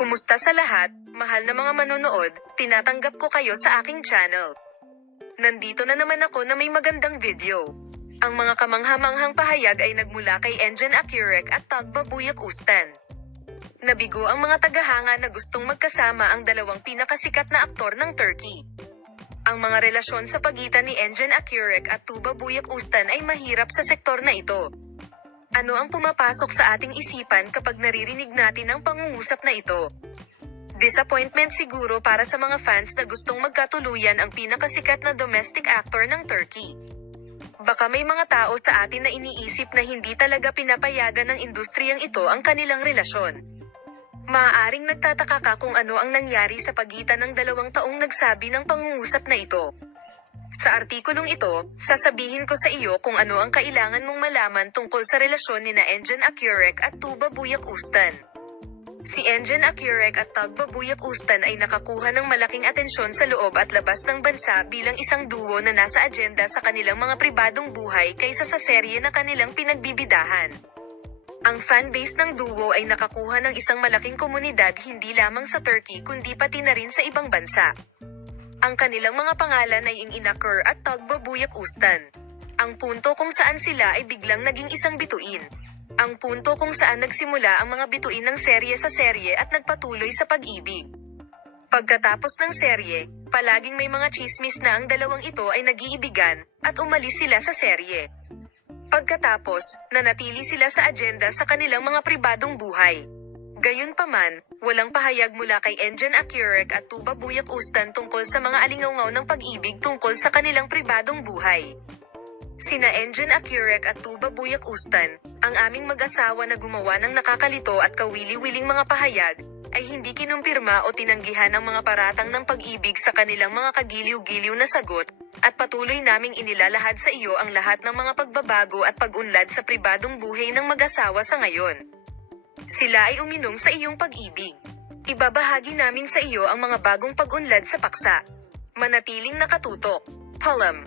Kumusta sa lahat, mahal na mga manonood, tinatanggap ko kayo sa aking channel. Nandito na naman ako na may magandang video. Ang mga kamangha-manghang pahayag ay nagmula kay Engin Akyurek at Tagbabuyak Ustan. Nabigo ang mga tagahanga na gustong magkasama ang dalawang pinakasikat na aktor ng Turkey. Ang mga relasyon sa pagitan ni Engin Akyurek at Tagbabuyak Ustan ay mahirap sa sektor na ito. Ano ang pumapasok sa ating isipan kapag naririnig natin ang pangungusap na ito? Disappointment siguro para sa mga fans na gustong magkatuluyan ang pinakasikat na domestic actor ng Turkey. Baka may mga tao sa atin na iniisip na hindi talaga pinapayagan ng industriyang ito ang kanilang relasyon. Maaaring nagtataka ka kung ano ang nangyari sa pagitan ng 2 taong nagsabi ng pangungusap na ito. Sa artikulong ito, sasabihin ko sa iyo kung ano ang kailangan mong malaman tungkol sa relasyon ni Engin Akyurek at Tagbabuyak Ustan. Si Engin Akyurek at Tagbabuyak Ustan ay nakakuha ng malaking atensyon sa loob at labas ng bansa bilang isang duo na nasa agenda sa kanilang mga pribadong buhay kaysa sa serye na kanilang pinagbibidahan. Ang fanbase ng duo ay nakakuha ng isang malaking komunidad hindi lamang sa Turkey kundi pati na rin sa ibang bansa. Ang kanilang mga pangalan ay Engin Akyurek at Tagbabuyak Ustan. Ang punto kung saan sila ay biglang naging isang bituin. Ang punto kung saan nagsimula ang mga bituin ng serye sa serye at nagpatuloy sa pag-ibig. Pagkatapos ng serye, palaging may mga chismis na ang dalawang ito ay nag-iibigan, at umalis sila sa serye. Pagkatapos, nanatili sila sa agenda sa kanilang mga pribadong buhay. Gayunpaman, walang pahayag mula kay Engin Akyurek at Tagbabuyak Ustan tungkol sa mga alingawngaw ng pag-ibig tungkol sa kanilang pribadong buhay. Sina Engin Akyurek at Tagbabuyak Ustan, ang aming mag-asawa na gumawa ng nakakalito at kawili-wiling mga pahayag, ay hindi kinumpirma o tinanggihan ang mga paratang ng pag-ibig sa kanilang mga kagiliw-giliw na sagot, at patuloy naming inilalahad sa iyo ang lahat ng mga pagbabago at pag-unlad sa pribadong buhay ng mag-asawa sa ngayon. Sila ay uminong sa iyong pag-ibig. Ibabahagi namin sa iyo ang mga bagong pag-unlad sa paksa. Manatiling nakatutok. Palam.